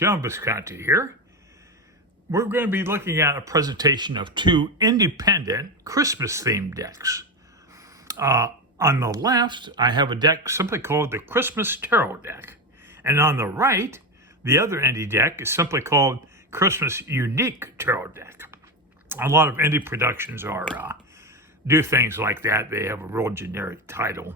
John Visconti here. We're going to be looking at a presentation of two independent Christmas-themed decks. On the left, I have a deck simply called the Christmas Tarot deck. And on the right, the other indie deck is simply called Christmas Unique Tarot deck. A lot of indie productions do things like that. They have a real generic title.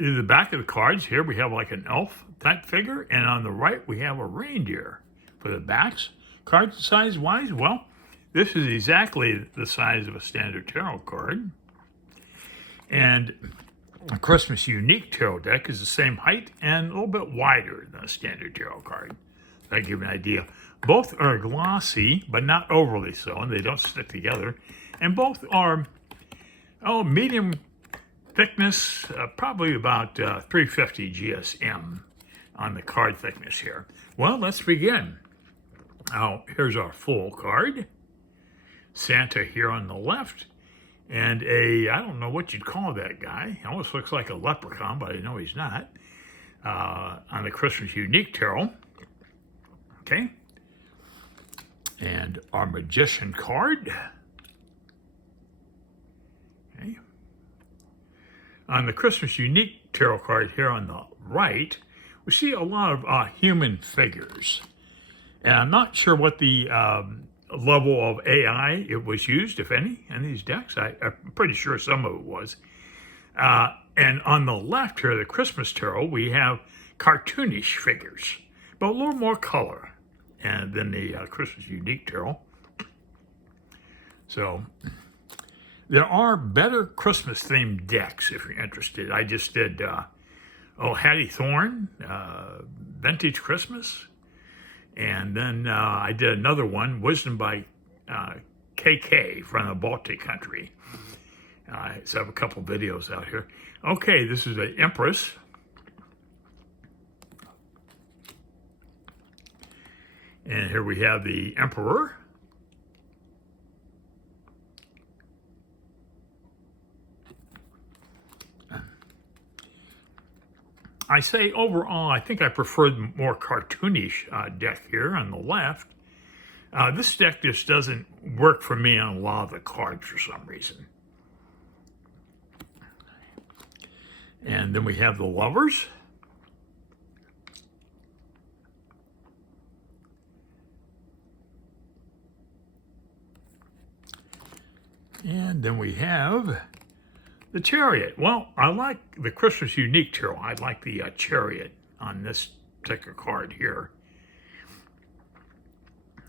In the back of the cards here, we have like an elf type figure, and on the right, we have a reindeer. For the backs, card size-wise, well, this is exactly the size of a standard tarot card. And a Christmas Unique Tarot deck is the same height and a little bit wider than a standard tarot card. That gives you an idea. Both are glossy, but not overly so, and they don't stick together. And both are, medium thickness, probably about 350 GSM on the card thickness here. Well, let's begin. Now, here's our full card. Santa here on the left, and I don't know what you'd call that guy. He almost looks like a leprechaun, but I know he's not. On the Christmas Unique Tarot. Okay. And our Magician card. Okay. On the Christmas Unique Tarot card here on the right, we see a lot of human figures. And I'm not sure what the level of AI it was used, if any, in these decks. I'm pretty sure some of it was. And on the left here, the Christmas Tarot, we have cartoonish figures, but a little more color than the Christmas Unique Tarot. So there are better Christmas-themed decks if you're interested. I just did, Hattie Thorn, Vintage Christmas. And then I did another one, Wisdom by KK from the Baltic country. So I have a couple videos out here. Okay, this is the Empress. And here we have the Emperor. I say overall, I think I prefer the more cartoonish deck here on the left. This deck just doesn't work for me on a lot of the cards for some reason. And then we have the Lovers. And then we have the Chariot. Well, I like the Christmas Unique Tarot. I like the Chariot on this particular card here.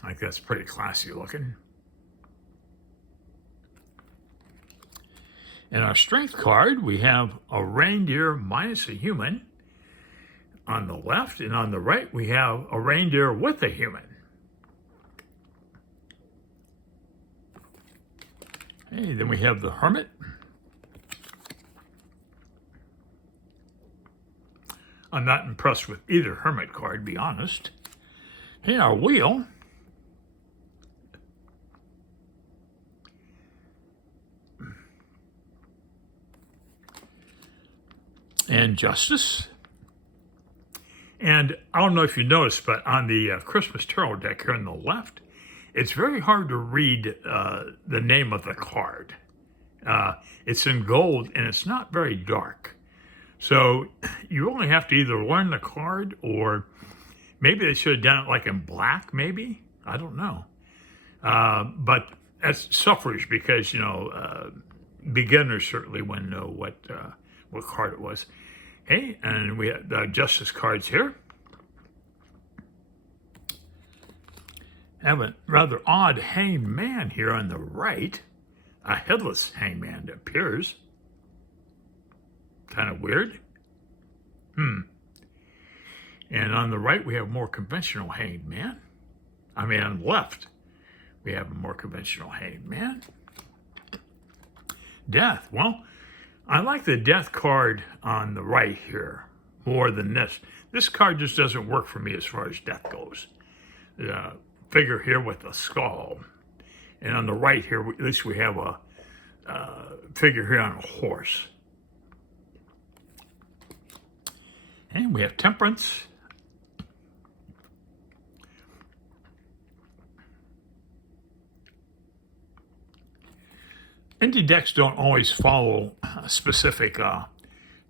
I think that's pretty classy looking. In our Strength card, we have a reindeer minus a human on the left, and on the right, we have a reindeer with a human. Hey, then we have the Hermit. I'm not impressed with either Hermit card, to be honest. Here, our Wheel. And Justice. And I don't know if you noticed, but on the Christmas Tarot deck here on the left, it's very hard to read the name of the card. It's in gold, and it's not very dark. So you only have to either learn the card, or maybe they should have done it like in black, maybe. I don't know. But that's suffrage because, beginners certainly wouldn't know what card it was. Hey, and we have the Justice cards here. Have a rather odd hanged man here on the right. A headless hanged man, it appears. Kind of weird. And on the right, we have a more conventional hanged man. I mean, on the left, we have a more conventional hanged man. Death. Well, I like the Death card on the right here more than this. This card just doesn't work for me as far as death goes. The figure here with a skull. And on the right here, at least we have a figure here on a horse. And we have Temperance. Indie decks don't always follow specific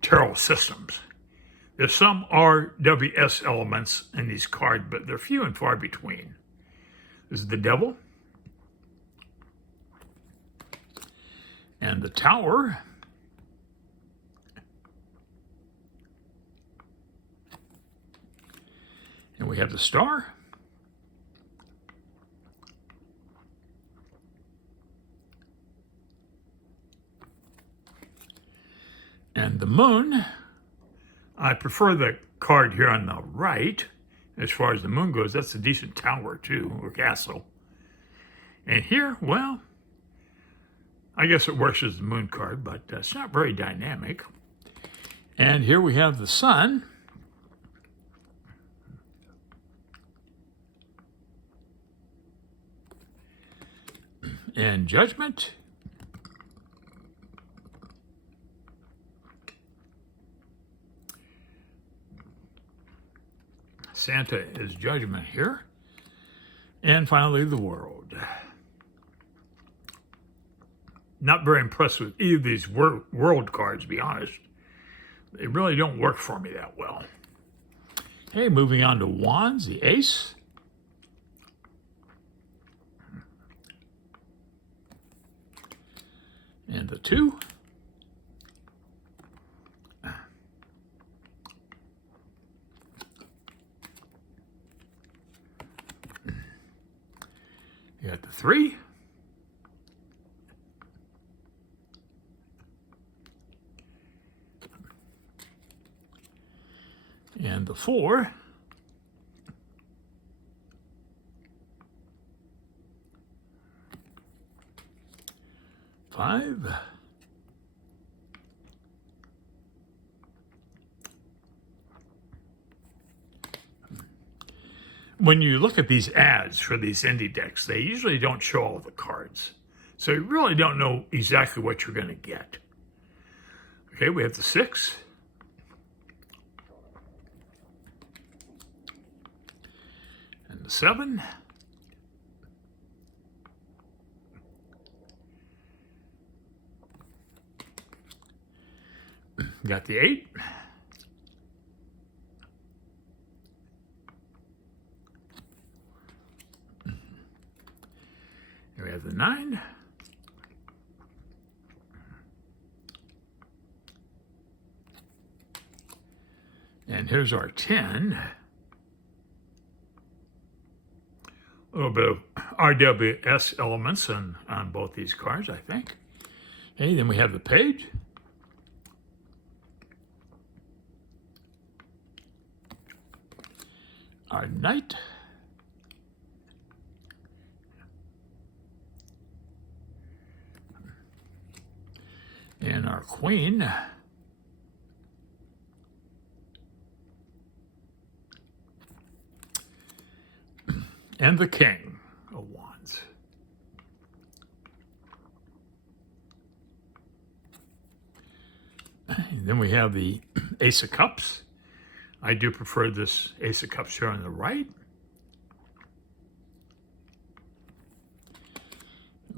tarot systems. There's some RWS elements in these cards, but they're few and far between. This is the Devil and the Tower. And we have the Star. And the Moon. I prefer the card here on the right. As far as the Moon goes, that's a decent tower too, or castle. And here, well, I guess it works as the Moon card, but it's not very dynamic. And here we have the Sun. And Judgment. Santa is Judgment here. And finally, the World. Not very impressed with either of these world cards, to be honest. They really don't work for me that well. Okay, moving on to Wands, the Ace. And the 2. You got the 3. And the 4. Five. When you look at these ads for these indie decks, they usually don't show all the cards. So you really don't know exactly what you're going to get. Okay, we have the 6. And the 7. Got the 8. Here we have the 9. And here's our 10. A little bit of RWS elements on both these cards, I think. Okay, then we have the Page. Our Knight. And our Queen. And the King of Wands. And then we have the Ace of Cups. I do prefer this Ace of Cups here on the right.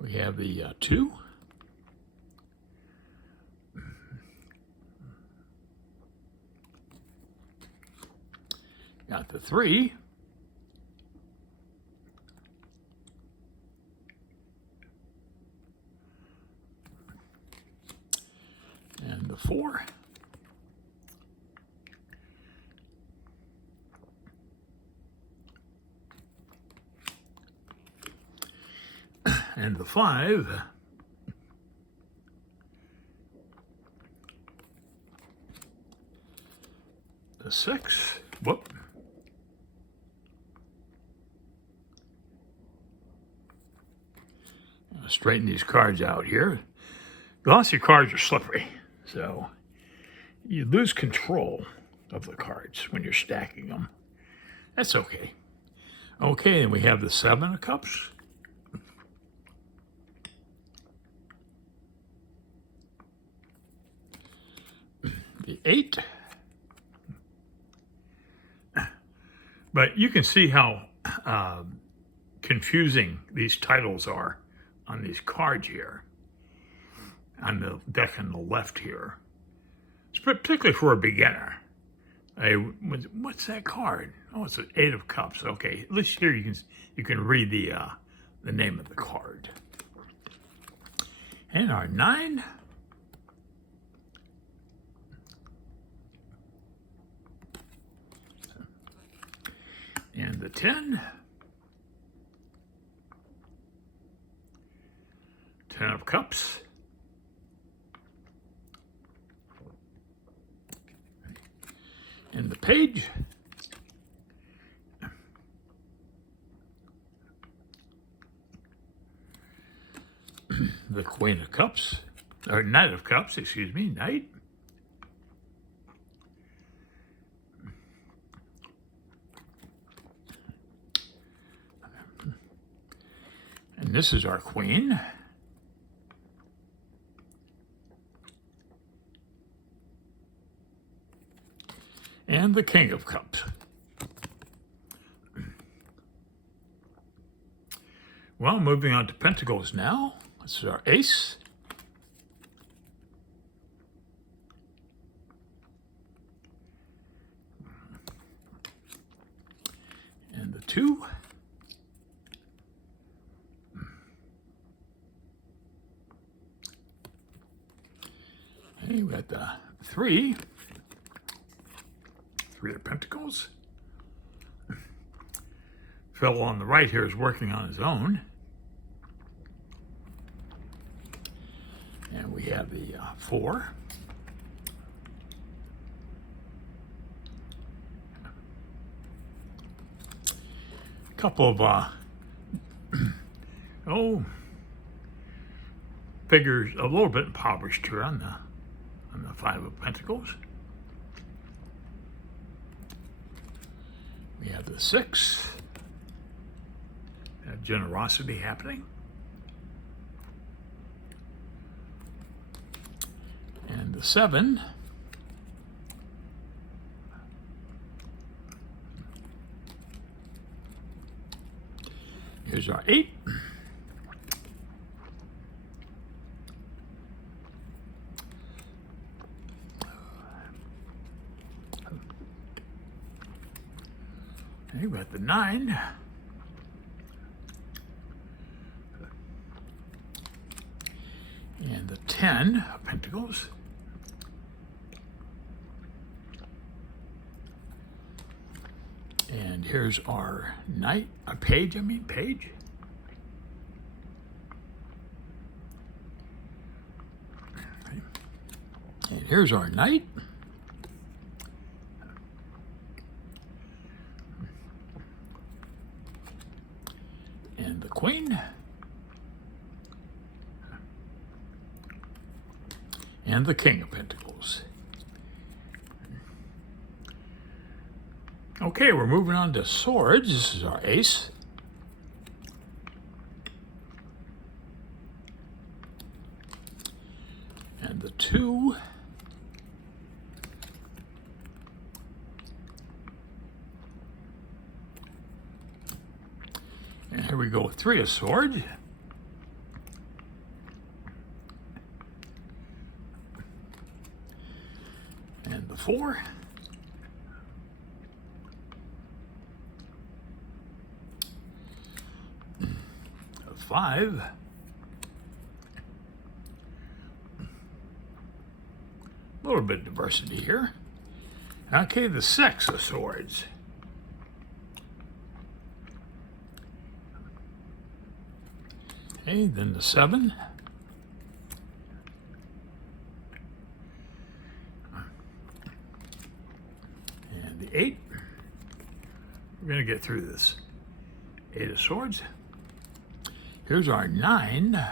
We have the 2. Got the 3. And the 4. And the 5. The 6. Whoop. Straighten these cards out here. Glossy cards are slippery, so you lose control of the cards when you're stacking them. That's okay. Okay, and we have the 7 of Cups. The 8. But you can see how confusing these titles are on these cards here. on the deck on the left here. It's particularly for a beginner. What's that card? Oh, it's an 8 of Cups. Okay, at least here you can read the name of the card. And our 9. And the 10. 10 of Cups. And the page. The Queen of Cups, or Knight of Cups, excuse me, Knight. And this is our Queen. And the King of Cups. Well, moving on to Pentacles now. This is our Ace. And the 2. Okay, we got the 3. 3 of Pentacles. Fellow on the right here is working on his own. And we have the 4. A couple of figures a little bit impoverished here on the 5 of Pentacles. We have the 6. We have generosity happening. And the 7. Here's our 8. Okay, we got the 9. And the 10 of Pentacles. And here's our Knight, Page. And here's our Knight. And the Queen. And the King of Pentacles. Okay, we're moving on to Swords. This is our Ace. And the 2. And here we go with 3 of Swords. And the 4. 5. A little bit of diversity here. Okay, the 6 of Swords. Okay, then the 7. And the 8. We're going to get through this. 8 of Swords. Here's our 9.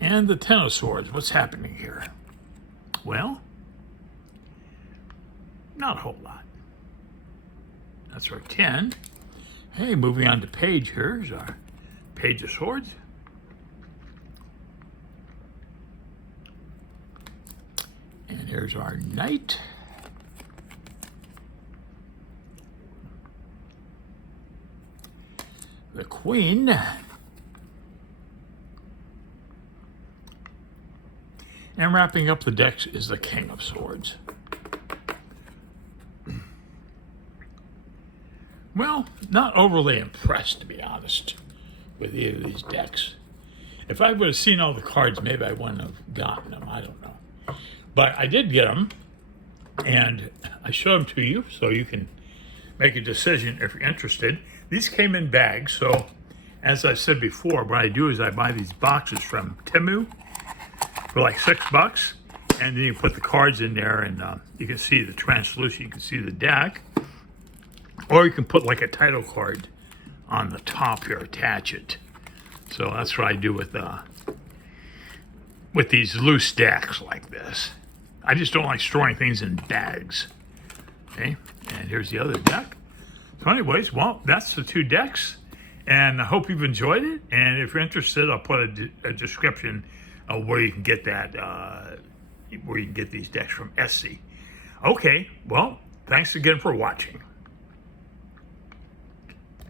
And the 10 of Swords. What's happening here? Well, not a whole lot. That's our 10. Hey, moving on to Page. Here's our Page of Swords. And here's our Knight. the Queen. And wrapping up the decks is the King of Swords. Well, not overly impressed, to be honest, with either of these decks. If I would have seen all the cards, maybe I wouldn't have gotten them. I don't know. But I did get them, and I showed them to you so you can make a decision if you're interested. These came in bags, so as I said before, what I do is I buy these boxes from Temu for like $6, and then you put the cards in there, and you can see the translucent, you can see the deck, or you can put like a title card on the top here, attach it. So that's what I do with these loose decks like this. I just don't like storing things in bags. Okay, and here's the other deck. So anyways, well, that's the two decks, and I hope you've enjoyed it. And if you're interested, I'll put a description of where you can get that, where you can get these decks from Etsy. Okay, well, thanks again for watching.